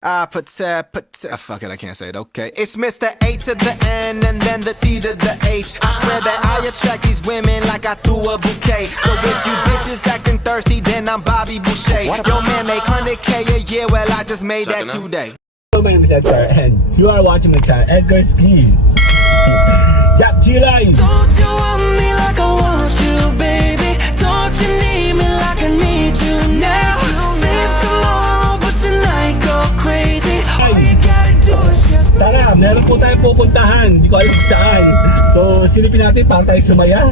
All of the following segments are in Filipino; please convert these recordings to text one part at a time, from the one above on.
Fuck it, I can't say it, okay. It's Mr. A to the N and then the C to the H. I swear that I attract these women like I threw a bouquet. So if you bitches acting thirsty, then I'm Bobby Boucher. Yo man make 100K a year, well I just made that today. Hello, my name is Edgar and you are watching my channel, Edgar Ski. Yap, G-Line! Don't you want me like I want you, baby? Don't you need me like I need you now? Save tomorrow, but tonight go crazy. All you gotta do is just... Tara, meron po tayong pupuntahan. Hindi ko alam saan. So, silipin natin para tayo sumaya.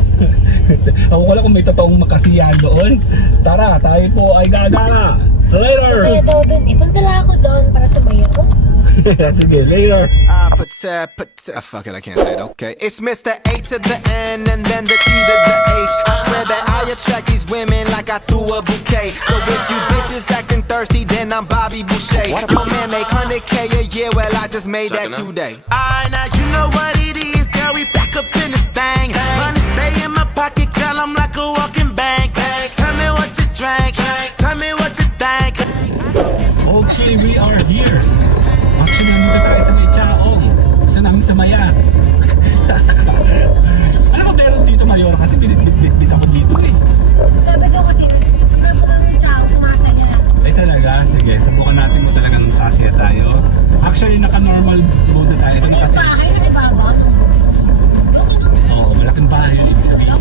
Ako wala kung may totoong makasiyahan doon. Tara, tayo po ay gagala. Later! Masaya daw dun. Ipunta ako doon para sumaya ko. Sige, later! Fuck it, I can't say it, okay. It's Mr. A to the N and then the C to the H. I swear that I attract these women like I threw a bouquet. So if you bitches acting thirsty, then I'm Bobby Boucher. Yo man make 100K a year, well I just made that today. Alright, now you know what it is, girl. We back up in this thing. Money stay in my pocket, girl. I'm like a walking bank. Tell me what you drank. Tell me what you think. Okay, we are here. Actually, nandito tayo sa may Chaong. Gusto namin sumaya. Ano ba meron dito, Mariora? Kasi binit ako dito eh. Sabi daw kasi, napunta ng tao, sumasaya lang. Ay talaga? Sige, subukan natin mo talagang sasaya tayo. Actually, naka-normal mode na tayo. Ito Ano na yung kasi. bahay na si Baba? Oo, malaking bahay yun, ibig sabihin.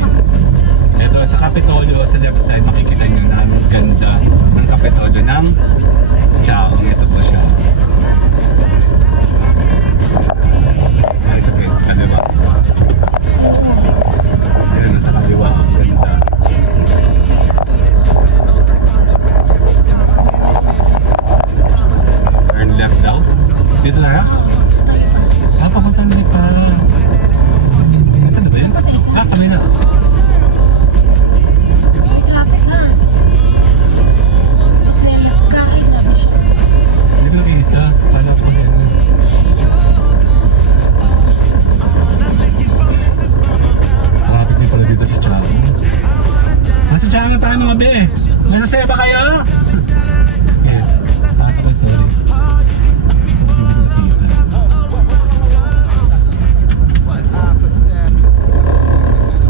Ito, sa Kapitolyo, sa left side, makikita nyo na ang ganda ng Kapitolyo ng Chaong. Ito po siya. Ay, sa kaliwa. Ayan, nasa kaliwa. Ang ganda. Turn left daw. Dito na ha? Papunta na pa. Ito na ba yun? Sa isa. Kamay na. May traffic ha. Mas kahit na siya. Hindi ko nakikita. Kala ko kasi ano. Traffic din pala dito sa Chaong. Nasa Chaong na tayo mga be. Masasaya ba kayo? Okay. Pasok ko, sorry.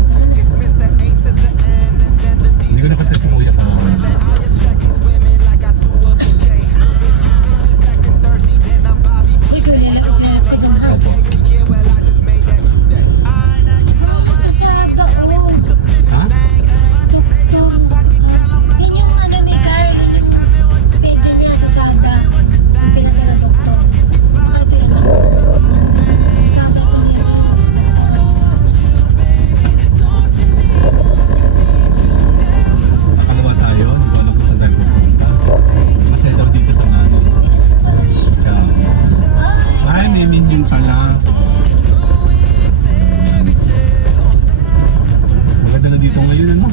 Sorry, hindi ko nakikita. Hindi ko nakita si Kuya Kang. Uy, kung nilalap ka dyan ha. Opo. Susado. Oh, Ha? tuktok. Yun yung ano ni Carl. Yun yung page niya, Susada. Yung pinata na doktor. Baka ito yun ako. Susada pa yun. Susada. Nakalawa tayo. Hindi ko alam kung saan tayo pupunta. Masaya daw dito sa Mano. Ciao. Ay, may minion pala. Maganda na dito ngayon, ano?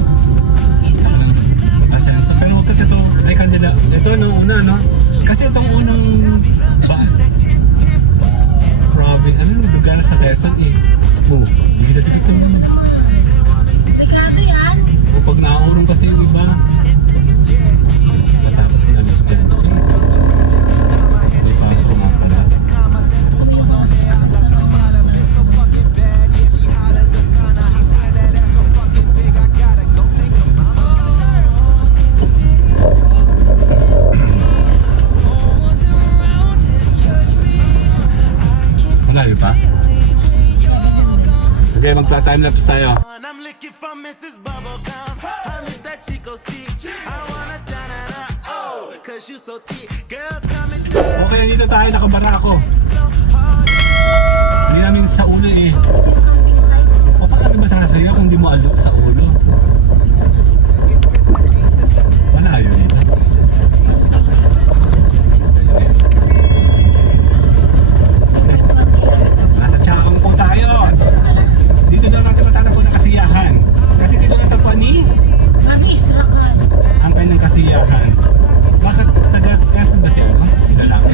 Asenso. Pero ito, ay kandila. Ito, no, una, no? Kasi itong unang province, ano yung lugar sa Quezon eh. Oh, dito. Delikado yan. O pag nakaurong kasi yung iba, matakot na ang estudyante. May pasok ko nga pala. May mga sa Malayo pa? Okay, magpa-timelapse tayo. And I'm looking for Mrs. Bubblegum. I miss that Chico stick. I wanna oh, cause you so thick. Girls coming to Okay, dito tayo, nakabara ako. Hindi namin sa ulo eh. camping site. O paano ba sasaya kung di mo alok sa ulo? Malayo dito. Nasa Chaong po tayo. Dito daw natin matatagpo ng kasiyahan. Kasi dito natagpuan ni Maris Rakan. ang kanyang kasiyahan. Bakit taga-Quezon ba siya? Lalaki.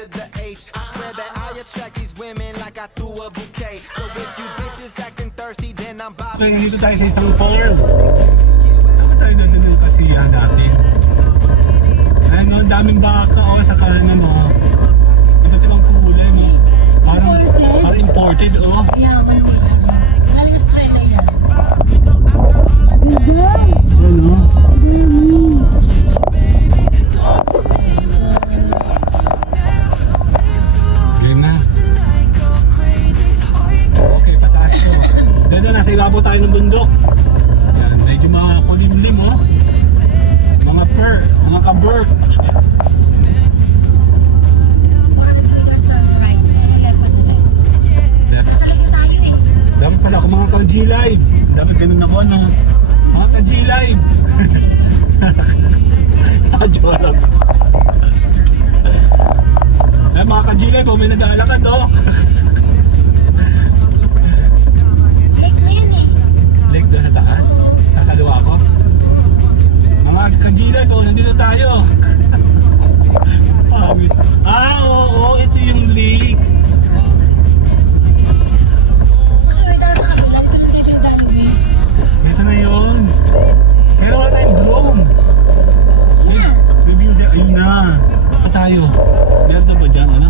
to the H. I swear that I attract these women like I threw a bouquet. So if you bitches acting thirsty, then I'm Bobby. Okay, nandito tayo sa isang farm. Saan tayo nandun yung kasiyahan natin? Ayun, no, daming baka o sa kanan mo. Iba't ibang kulay mo. Parang imported o. Yaman mo yan. Lalo Australia yan. Ayun o. Game na. Okay, pataas ko. Dito, nasa ibabaw tayo ng bundok. Yan, medyo makulimlim o. Mga mga ka-bird. 400 meters to right. Left on the left. Nasa lagi tayo eh. Dapat pala ako mga ka-G-Live. Dapat ganun ako, no? Mga ka-G-Live. Mga Jologs. Eh, mga ka-G-Live, may nag-aalakad, oh. Lake na yan eh. Lake doon sa taas. Nakaliwa ko. Mga ka-G-Live, oh, nandito tayo. Oo, ito yung lake. Kasi we're down sa kabila. Dito lang tayo pinadalawis. Ito na yun. Kaya wala tayong drone. Yeah. Review there. Ayun na. Sa tayo. Ganda ba dyan, ano?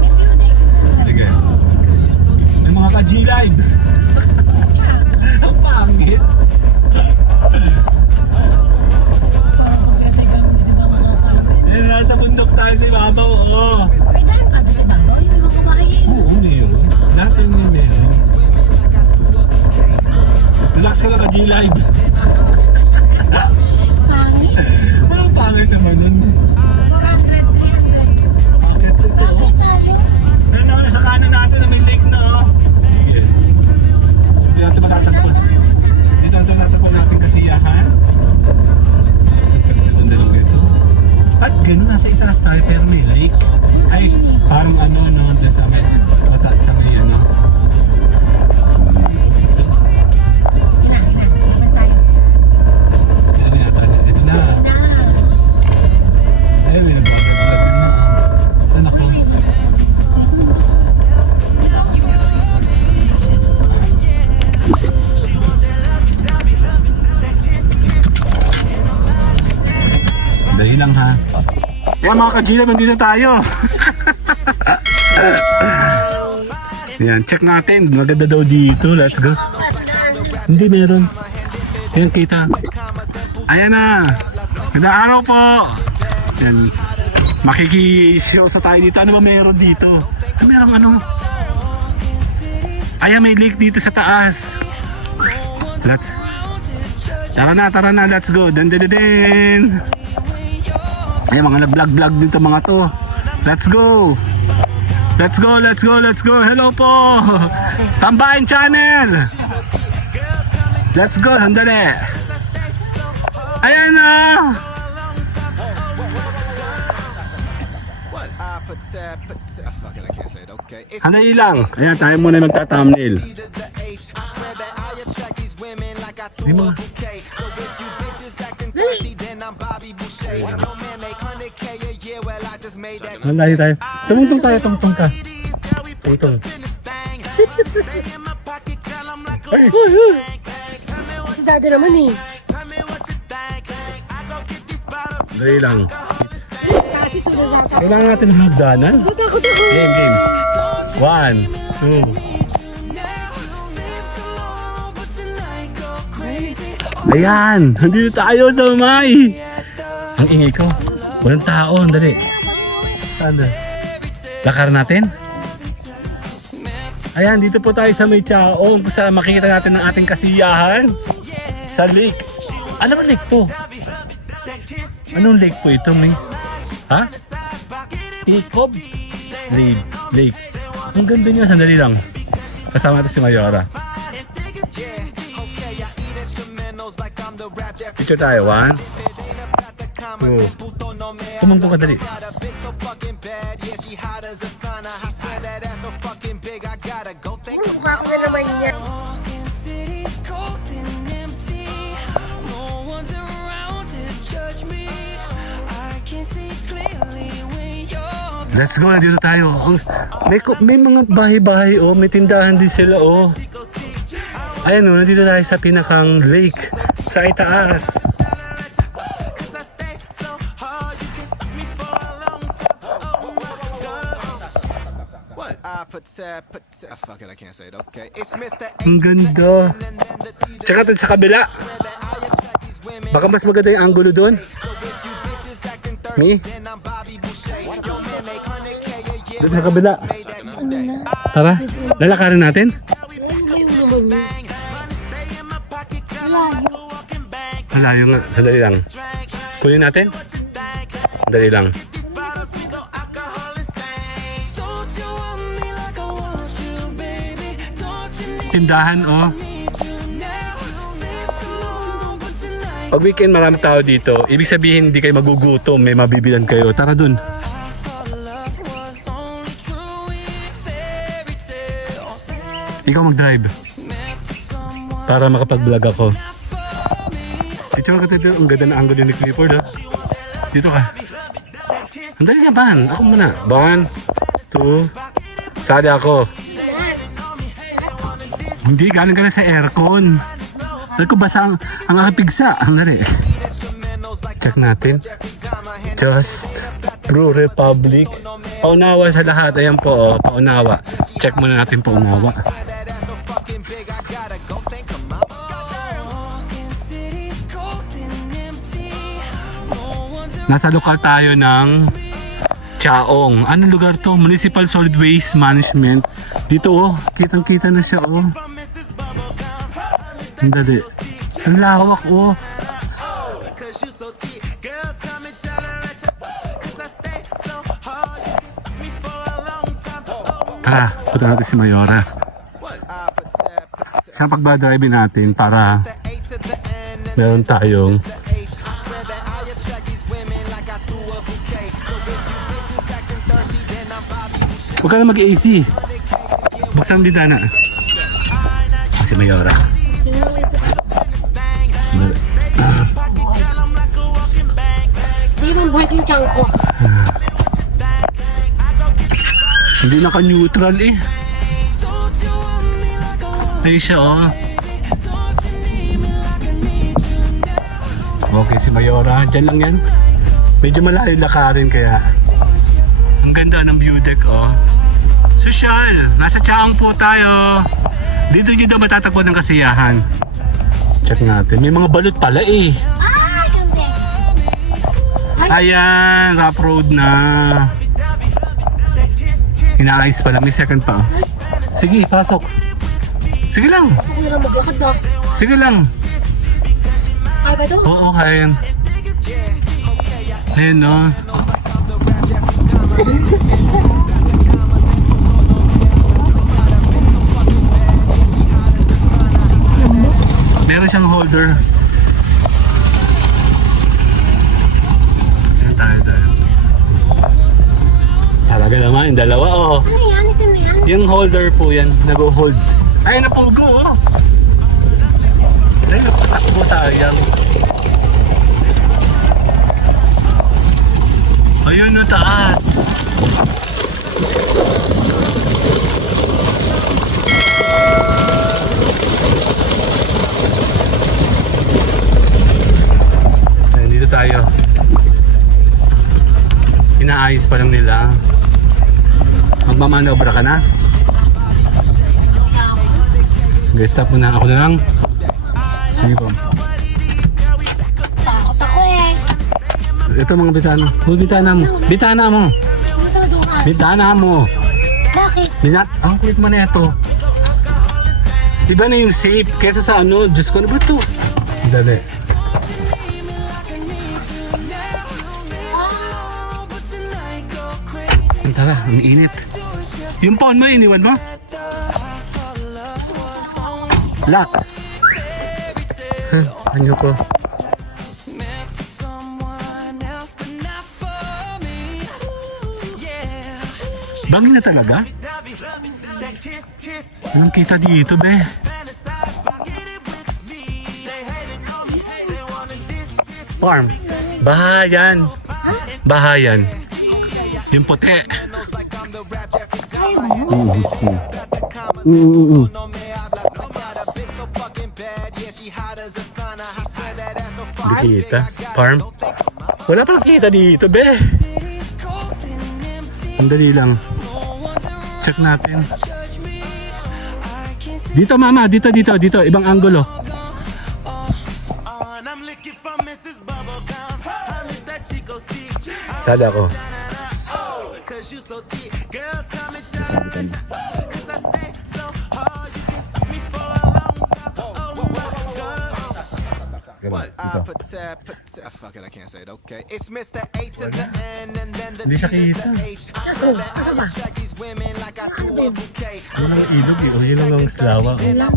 May building 600. Sige. May mga ka-G-Live. Ang pangit. Parang pag-retry ka lang dito ba mga kalabas. Ayun, nasa bundok tayo sa ibabaw. Oo. May dahil ka doon sa babaw. Yung mga kabahay eh. Oo, meron. Natin yun meron. Relax ka lang ka-G-Live. Pangit. Walang pangit naman nun. 400, 300. Bakit ito? Bakit tayo? Ano, sa kanan natin na may lake na, oh. Sige. Hindi natin matatagpuan. Ito natin matatagpuan natin kasiyahan. Itong dalawa ito. At ganun, nasa itaas tayo pero may lake. Ay, parang ano, no, doon sa may, sa may, ano. So, Yaman tayo. ito na yata. Ito na. Na. Ay, may nagbabalag na. Saan ako? Dahil lang ha. Kaya mga ka-G-Live, nandito tayo. Yan, check natin. Maganda daw dito. Let's go. Hindi meron. Ayan, kita. Ayan na. Ganda araw po. Yan. Makikishow sa tayo dito. Ano ba meron dito? Ay, merong ano. Ayan, may lake dito sa taas. Tara na. Let's go. Dandadadin. Ayan, mga nag-vlog dito mga to. Let's go. Hello po. Tambayan Channel. Let's go. Sandali. Ayan na. Fuck it, I can't say it, okay. It's Sandali lang. Ayan, tayo muna magta-thumbnail. to the H. I swear that I attract these women like I Hey, threw ma. a bouquet. So if you bitches acting thirsty, then I'm Bobby Boucher. When your man make 100K a year, well, I just made that. Malayo tayo. Tumutong tayo, tungtong ka. Tungtong. Ay! Si daddy naman eh. Dali lang. Kasi tulad nata. Kailangan natin ng hagdanan. Natakot ako. Game. 1, 2. Ayan! Nandito tayo sa May! Ang ingay ko. Walang tao. Dali. Saan na? Lakar natin? Ayan, dito po tayo sa May Chaong. Kung saan makikita natin ang ating kasiyahan. Sa lake. Ano ba lake to? Anong lake po ito, May? Ha? Tikob? Lake. Ang ganda niya. Sandali lang. Kasama natin si Mayora. Picture tayo. 1, 2. Tumungtong ka dali. Mukha ko na naman niya. City's cold and empty. No one's around to judge me. I can see clearly when you're Let's go, dito tayo. May mga bahay-bahay, oh. May tindahan din sila, oh. Ayan, oh, nandito tayo sa pinakang lake. Sa itaas. Fuck it, I can't say it. Okay, it's Mr. Ang ganda. Tsaka doon sa kabila. Baka mas maganda yung angulo doon. Me? Doon sa kabila. Ano na? Tara, lalakarin natin. Layo naman yun. Malayo. Malayo nga. Sandali lang. Kunin natin. Sandali lang. Don't you want me like I want you, baby? Don't you need Tindahan, oh. me now? Save tomorrow, but tonight Pag weekend marami tao dito, ibig sabihin hindi kayo magugutom, may mabibilan kayo. Tara dun. our love was only true in fairy tales. Ikaw mag-drive Meant for someone para makapag-vlog ako. not for me. Picture ka dito. Ang ganda na angulo ni Clifford, oh. Dito ka. Sandali naman. Ako muna. 1, 2. Sali ako. Hindi, galing ka na sa aircon. Alam ko basa ang aking pigsa. Sandali. Check natin. Just Brew Republic. Paunawa sa lahat. Ayan po, oh. Paunawa. Check muna natin paunawa. City's cold and empty. No one's Nasa lokal tayo ng Chaong. Anong lugar to? Municipal Solid Waste Management. Dito, oh. Kitang-kita na siya, oh. Ang dali. Ang lawak, oh. Tara, punta natin si Mayora. Siya ang pagba-drive natin para meron tayong huwag ka na mag-AC. Buksan ang bintana. Si Mayora. Tingnan mo isa. Sige, ma'am, buhay yung tiyan ko. Hindi naka-neutral eh. Ayun siya, oh. Okay, si Mayora. Diyan lang yan. Medyo malayo lakarin kaya. Ang ganda ng view deck, oh. Sosyal! Nasa Chaong po tayo. Dito nyo daw matatagpuan ng kasiyahan. Check natin. May mga balot pala eh. Ay, kampe. Ayan, rough road na. Inaayos pa lang. May second pa. Sige, pasok. Sige lang. Gusto ko na lang maglakad na. Sige lang. Kaya ba ito? Oo, kaya yan. Ayun, no. Meron siyang holder. Ayan tayo. Talaga naman, yung dalawa, oh. Ano yan? Ito na yan? Yung holder po yan, nag-hold. Ay, napugo, oh. Ay, napatakbo, sayang. Ayun na taas. Ayun, dito tayo. Inaayos pa lang nila. Magmamanobra ka na? Guys, stop muna. Ako na lang. Sige po. Takot ako eh. Ito mga bitana. Huwag bitana mo. Bitana mo. Ano sa duhan? Bitana mo. Bakit? Ang kulit mo na ito. Iba na yung safe kesa sa ano. Diyos ko, ano ba ito? Dali. Tara, ang init. Yung phone mo, iniwan mo? Lock. Ano ko? meant for someone else, but not for me. Yeah. Bangin na talaga? Anong kita dito, be? Farm. Bahayan. Bahayan. Yung puti. I'm the rap Jeffrey Dahmer. No me habla, so got a bitch so fucking bad. Yeah, she hot as a sauna. She said that ass so fire. Hindi kita. Farm? Wala pang kita dito, be. Ang dali lang. Check natin. Dito mama, dito. Ibang angulo. And I'm looking for Mrs. Bubblegum. I miss that Chico stick. Sada ko. Cause you so thick. Girls come and cause I stay so hard. You can suck me for a long time. Oh my God. Fuck it, I can't say it. Okay, it's Mr. A to the N and then the Hindi siya C to kita. the H. I Aso? swear that Aso I ba? attract these women like I threw a bouquet. Ano ang ilog eh? Ang ilog ng slawa. Yun lang.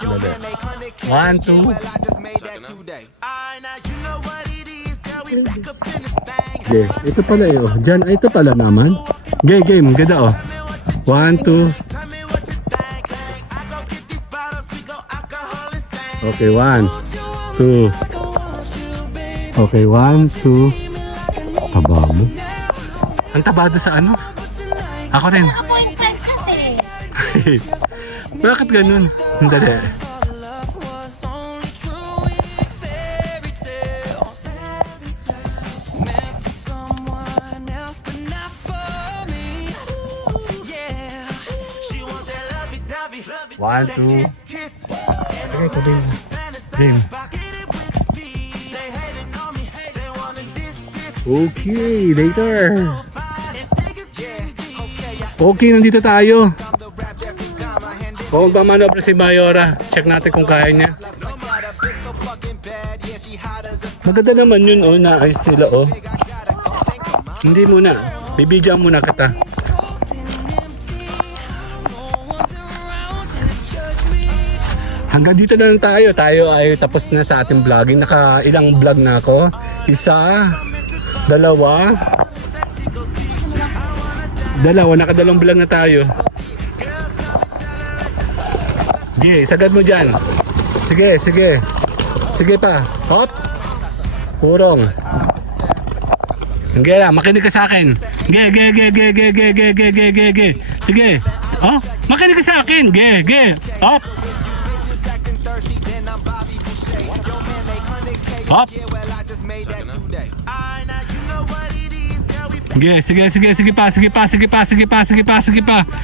Yo, man, make 100K. 1, 2. Well, I just made that today. Alright, now you know what it is. Girl, we back up in this thing. Okay, ito pala eh. Oh. Diyan, ito pala naman. Game. Ganda oh. 1, 2. Tell me what you think. I go get these bottles. We go alcohol and sing. Okay, 1, 2. Okay, 1, 2. Taba mo. Ang tabado sa ano? Ako rin. Ako yung friend kasi. Bakit ganun? Ang dali. Love was only true in fairy tales. Meant for someone else, but not for me. Yeah, she want that lovey-dovey. 1, 2. Kiss. Okay, tuloy na. Game. They hating on me. They wanna this. Okay, later. Okay, nandito tayo. Kung pamanobra si Mayora, check natin kung kaya niya. Maganda naman yun, oh, na-ayos nila, oh. Hindi muna, bibidyan muna kita. Hanggang dito na lang tayo. Tayo ay tapos na sa ating vlogging. Naka-ilang vlog na ako. 1, 2. Nakadalawang vlog na tayo. Sige, sagad mo dyan. Sige. Sige pa. Hop. Purong. Sige lang, makinig ka sa akin. Ge. Sige. Oh, makinig ka sa akin. Ge. Hop. Hop.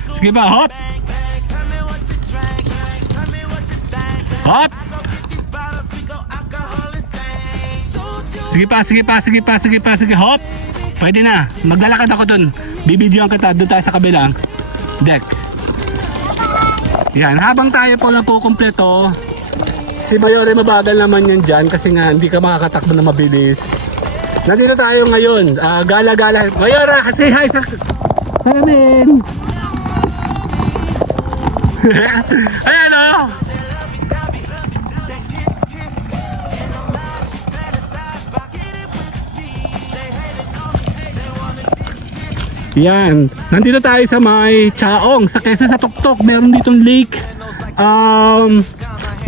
Sige pa. Hop. Hop. Sige pa. Hop. Pwede na. Maglalakad ako dun. Bibidyoan kita. Doon tayo sa kabilang deck. Yan. Habang tayo po nagkukumpleto, si Mayore mabagal naman yan dyan kasi nga hindi ka makakatakbo na mabilis. Nandito tayo ngayon. Gala-gala. Mayora, say hi sa amin. Ayan o. Yan. Nandito tayo sa may Chaong. Sa Quezon, sa Tuktok. Meron ditong lake.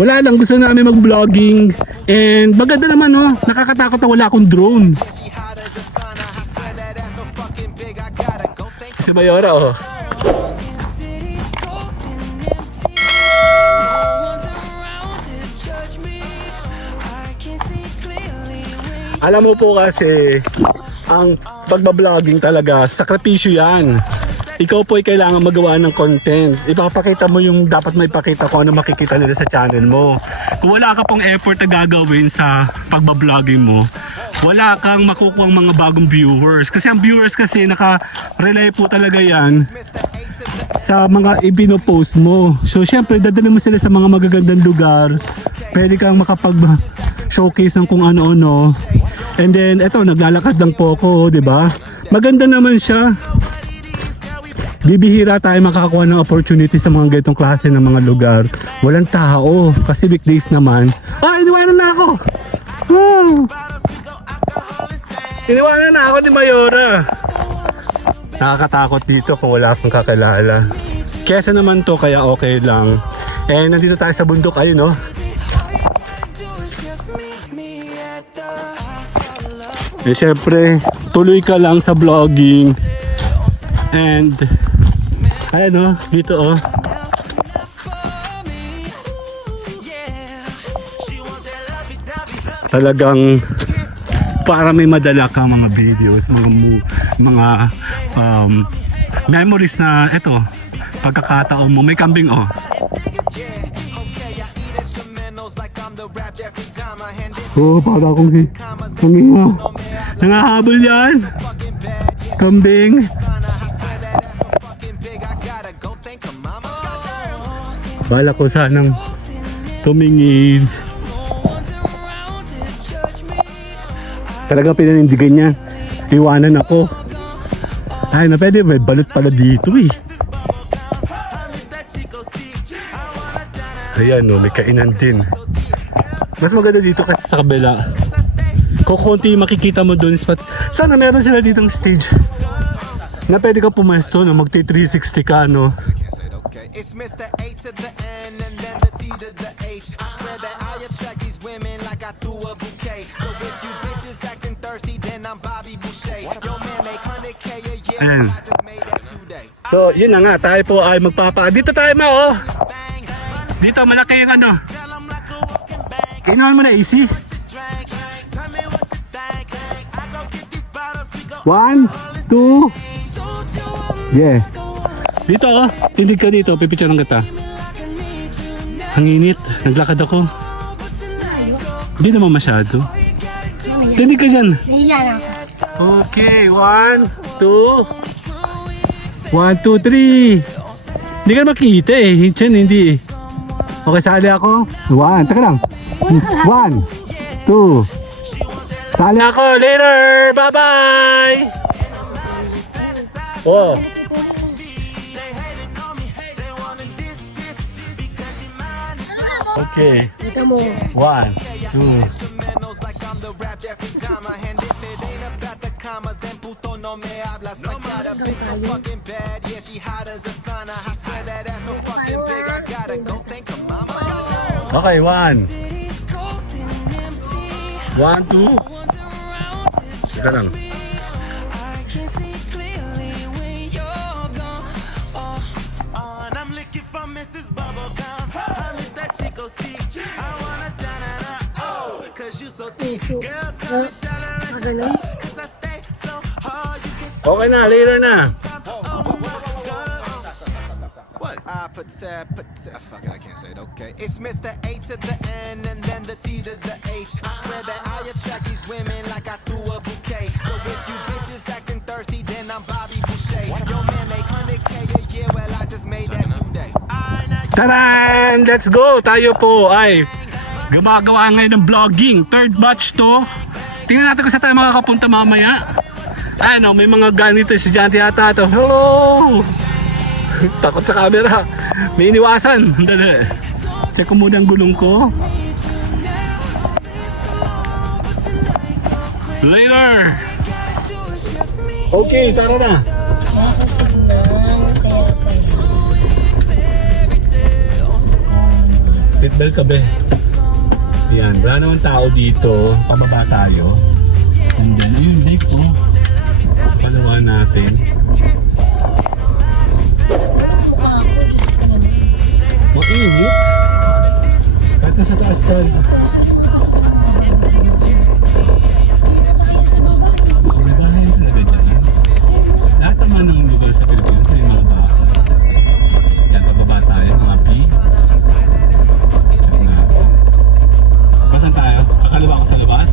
Wala lang. Gusto namin mag-vlogging. And maganda naman, no? Nakakatakot na wala akong drone. Si Mayora, oh. Alam mo po kasi, ang pagbabloging talaga, sakripisyo yan. Ikaw po ay kailangan magawa ng content. Ipapakita mo yung dapat may pakita kung ano makikita nila sa channel mo. Kung wala ka pong effort na gagawin sa pagbabloging mo, wala kang makukuha mga bagong viewers. Kasi ang viewers kasi naka-rely po talaga yan sa mga ibinopost mo. So syempre dadalhin mo sila sa mga magagandang lugar. Pwede kang makapag-showcase ng kung ano-ano. And then eto, naglalakad lang po ako, 'di ba? Maganda naman siya. Bibihira tayo makakakuha ng opportunity sa mga ganitong klase ng mga lugar. Walang tao kasi weekdays naman. Iniwanan na ako. Iniwanan na ako ni Mayora. Nakakatakot dito kung wala akong kakilala. Kesa naman to kaya okay lang. Nandito tayo sa bundok, ayun, no? Syempre, tuloy ka lang sa vlogging. And ayan o, dito o. Talagang para may madala kang mga videos, mga memories na ito, pagkakataon mo. May kambing oh. Oh, para akong hangina. Nangahabol yan. Kambing. Bala ko sanang tumingin. Talagang pinanindigan niya. Iwanan ako. Ay na pwede, may balot pala dito eh. Ayan no, may kainan din. Mas maganda dito kasi sa kabila. Kung konti makikita mo dun spot. Sana meron sila ditong stage na pwede ka pumesto na magti 360 ka no. It's Mr. A to the N and then the C to the H. I swear that I attract these women like I threw a bouquet. So if you bitches acting thirsty, then I'm Bobby Boucher. Yo man make 100K a year, Ayan. I just made that today. So yun na nga, tayo po ay dito tayo ma oh. Dito malaki yung ano. Inuhan mo na AC. 1, 2. Yeah. Dito oh, tindig ka dito, pipicturean kita. Ang init, naglakad ako. Hindi naman masyado. Tindig ka dyan. Nahiya na ako. Okay, 1, 2. 1, 2, 3. Hindi ka makita eh, Hitchin, hindi eh. Okay, sali ako. 1, taka lang. 1, 2. Sali ako, later! Bye-bye! Oh. Okay. Dito mo. 1, 2. Instrumentals like I'm the rap every time I hand if it ain't about the commas, then puto no me hablas. I got a bitch so fucking bad, yeah she hot as a sauna. I swear that ass so fucking big, I gotta go thank her mama. Okay, 1. 1, 2. Teka lang. And I'm looking for Mrs. Bubblegum. I miss that Chico stick. I wanna da-da-da, oh, cause you so thick. Girls come and challenge, Maganon. cause I stay so hard, you can Okay na, later na. fuck it, I can't say it, okay. It's Mr. A to the N and then the C to the H. I swear that I attract these women like I threw a bouquet. So if you bitches acting thirsty, then I'm Bobby Boucher. Yo man make 100K a year, well I just made that today. Taran! Let's go! Tayo po ay gumagawa ngayon ng vlogging. Third batch to. Tingnan natin kung saan tayo makakapunta mamaya. Ano, may mga ganito, estudyante yata to. Hello! Takot sa camera. May iniwasan. Dali. Check ko muna ang gulong ko. Later! Okay, tara na. Wala akong signal, kaya pwede. Seatbelt ka be. Yan, wala naman tao dito. Pababa tayo. And then, ayun, lake po. Palawa natin. Mukha ako, Diyos ko naman. Mainit. Kahit nasa taas tayo. May bahay talaga dyan. Lahat naman ng lugar sa Pilipinas ay mga bahay. Yan, pababa tayo, mga B. Check na. Basan tayo? Kakaliwa ko sa labas.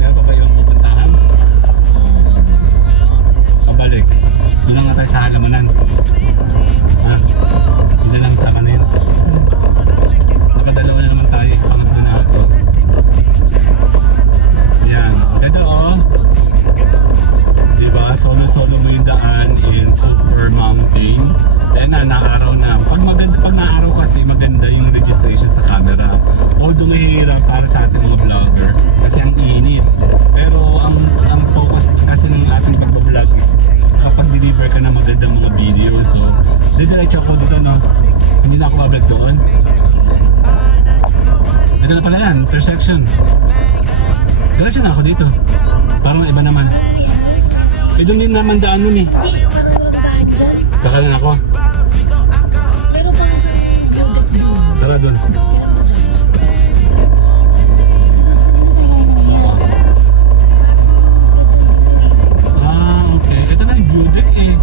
Meron pa ba yung pupuntahan? Pabalik. Doon lang nga tayo sa halamanan. Ha? Hindi lang, tama na yun. Nakadalawa na naman tayo. Pangatlo na ako. Yan. Ito oh. Diba? Solo-solo mo yung daan in Super Mountain. Yan na, naaraw na. Pag naaraw kasi maganda yung registration sa camera. Although mahirap para sa ating mga vlogger kasi ang init. Pero ang focus kasi ng ating pag-vlog is kapag deliver ka na magandang mga video. So, didiretso ako dito, no? Hindi na ako mablog doon. Ito na pala yan, intersection. Diretso na ako dito. Parang iba naman. Eh, doon din naman daan nun eh. Hindi, makaroon tayo. Kakalan ako. Pero pa sa view deck doon. Tara doon. Ah, okay. Ito na yung view deck eh.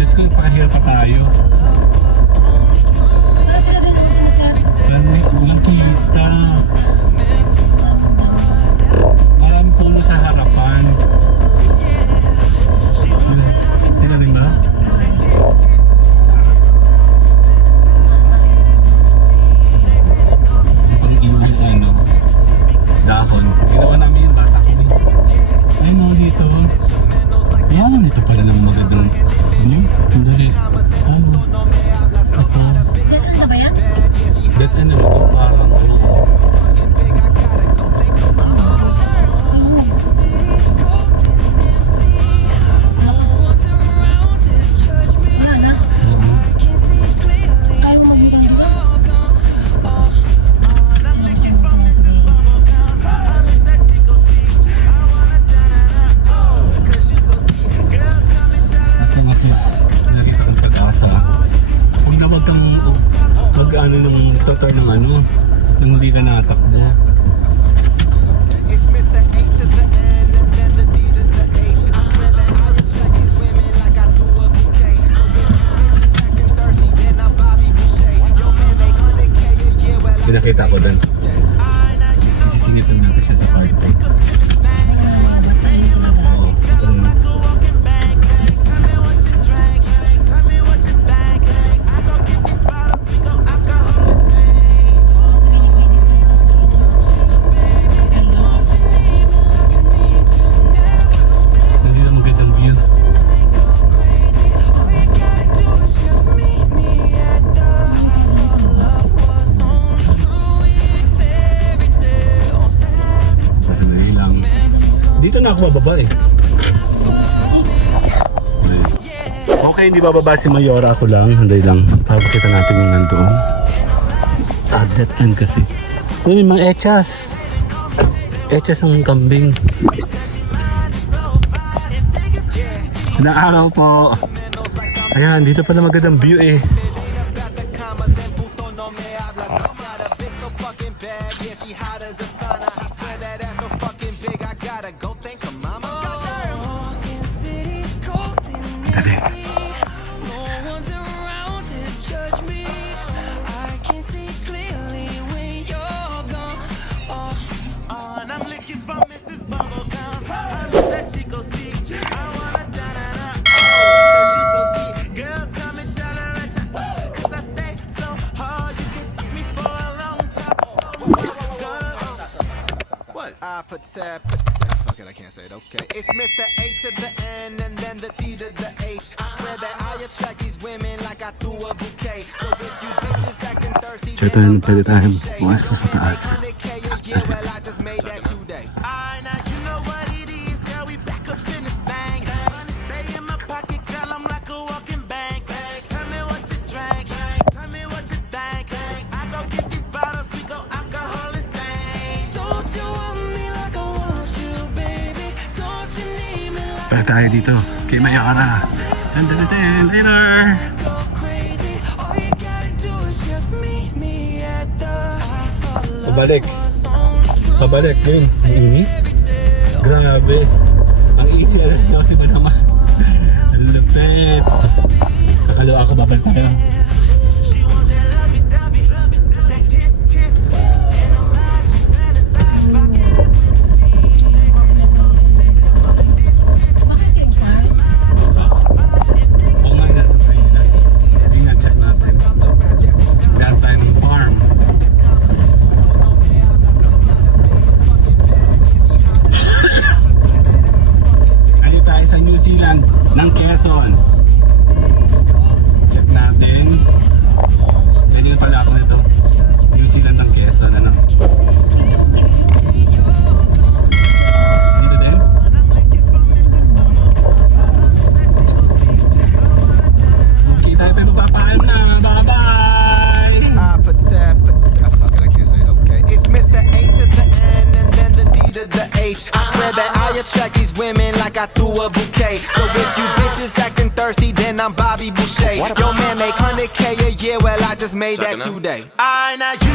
Let's go, pa-here pa tayo. Para sila din ako sinasabi. Pero walang kita. Marami puno sa harapan. Sila rin ba? Pang iwan sa ano, dahon. Ginawa namin yung bata ko. Ayun o, dito. Ayan, dito pala ng magandang ano? Hindi. Ano? Ito. Yan, ano ba yan? That ano, ito parang ano. Wala na. Kaya mo maghirang dito? Diyos ko. Mas nakita kong pag-asa. Huwag kang mag-ano ng tutor ng ano, nang hindi ka natakbo. It's Mr. A to the N and then the C to the H. I swear that I attract these women like I threw a bouquet. So if you bitches acting thirsty, then I'm Bobby Boucher. Yo man, make 100K a year. Well, I Pinakita ko doon. Isisingitan natin siya sa party. Oo, ito na. Hindi na magandang view. Sandali lang. Dito na ako bababa eh. Okay, hindi bababa si Mayora, ako lang. Handay lang. Papakita natin yung nandoon. Ah, that end kasi. Uy, mga echas. Echas ang kambing. Magandang araw po. Ayan, dito pala magandang view eh. Dali. Fuck it, I can't say it, okay. It's Mr. A to the N and then the C to the H. I swear that I attract these women like I threw a bouquet. So if you bitches acting thirsty, Check tayo, pwede tayo bukas sa taas. 100K a year, well, I just made that today. Now you know what it is, girl, we back up in this thing. Money stay in my pocket, girl, I'm like a walking bank. Tell me what you drank, tell me what you think. I go get these bottles, we go alcohol insane. Don't you want me like I want you, baby? Don't you need me like Pwede tayo dito. Kay Mayora. Later! go crazy? All you gotta do is just meet me at the Pabalik. Pabalik yun. Ang init. Grabe. Ang init. Alas 12 ba naman? Ang lapit. Kakalawa ako, babalik tayo. Oo nga, dahil tayo nila. Sige nga, check natin. Dahil tayo ng farm. Ayun tayo sa New Zealand ng Quezon. Check natin. I swear that I attract these women like I threw a bouquet. So if you bitches acting thirsty, then I'm Bobby Boucher. Yo man make 100K a year, well I just made that today. I now you